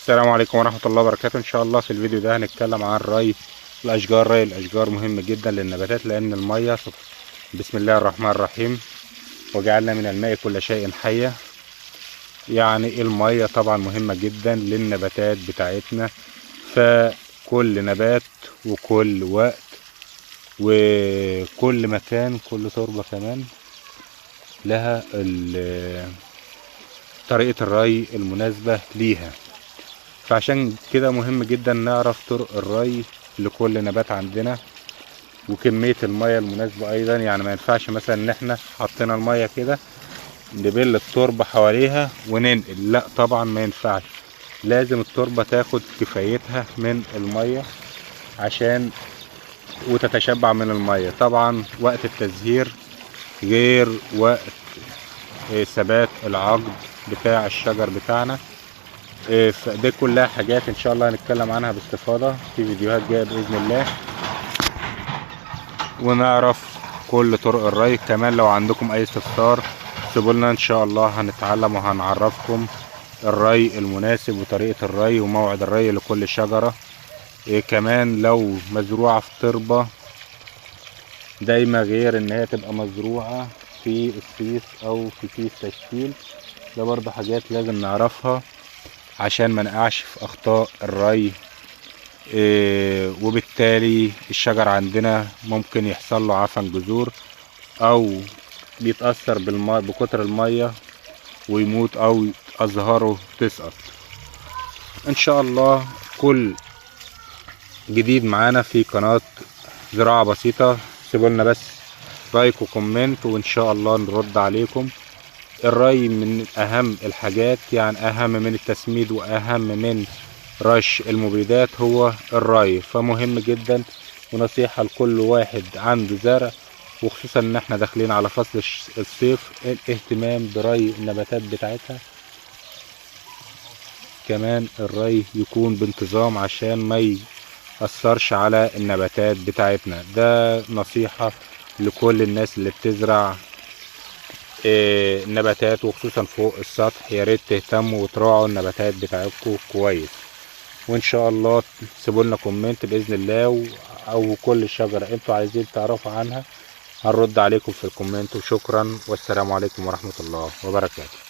السلام عليكم ورحمة الله وبركاته. ان شاء الله في الفيديو ده هنتكلم عن ري الاشجار. ري الاشجار مهم جدا للنباتات لان المية بسم الله الرحمن الرحيم وجعلنا من الماء كل شيء حية. يعني المية طبعا مهمة جدا للنباتات بتاعتنا، فكل نبات وكل وقت وكل مكان كل تربة كمان لها طريقة الري المناسبة ليها. فعشان كده مهم جدا نعرف طرق الري لكل نبات عندنا وكمية المية المناسبة ايضا. يعني ما ينفعش مثلا ان احنا حطينا المية كده نبل التربة حواليها وننقل، لا طبعا ما ينفعش. لازم التربة تاخد كفايتها من المية عشان وتتشبع من المية. طبعا وقت التزهير غير وقت ثبات العقد بتاع الشجر بتاعنا. فدي كلها حاجات ان شاء الله هنتكلم عنها باستفاضة في فيديوهات جاية باذن الله، ونعرف كل طرق الري. كمان لو عندكم اي استفسار سيبولنا ان شاء الله هنتعلم وهنعرفكم الري المناسب وطريقة الري وموعد الري لكل شجرة. كمان لو مزروعة في تربة دايما غير ان هي تبقى مزروعة في الصيف او في كيس تشكيل، ده برضه حاجات لازم نعرفها عشان ما نقعش في اخطاء الري. وبالتالي الشجر عندنا ممكن يحصل له عفن جذور او بيتأثر بالماء بكتر المية ويموت او ازهاره تسقط. ان شاء الله كل جديد معانا في قناة زراعة بسيطة سيبولنا بس لايك وكومنت وان شاء الله نرد عليكم. الري من اهم الحاجات، يعني اهم من التسميد واهم من رش المبيدات هو الري، فمهم جدا. ونصيحة لكل واحد عنده زرع وخصوصا ان احنا داخلين على فصل الصيف الاهتمام بري النباتات بتاعتها. كمان الري يكون بانتظام عشان ما يأثرش على النباتات بتاعتنا. ده نصيحة لكل الناس اللي بتزرع النباتات وخصوصا فوق السطح. يا ريت تهتموا وتراعوا النباتات بتاعتكم كويس. وان شاء الله سيبولنا كومنت باذن الله او كل شجره انتوا عايزين تعرفوا عنها هنرد عليكم في الكومنت. وشكرا والسلام عليكم ورحمه الله وبركاته.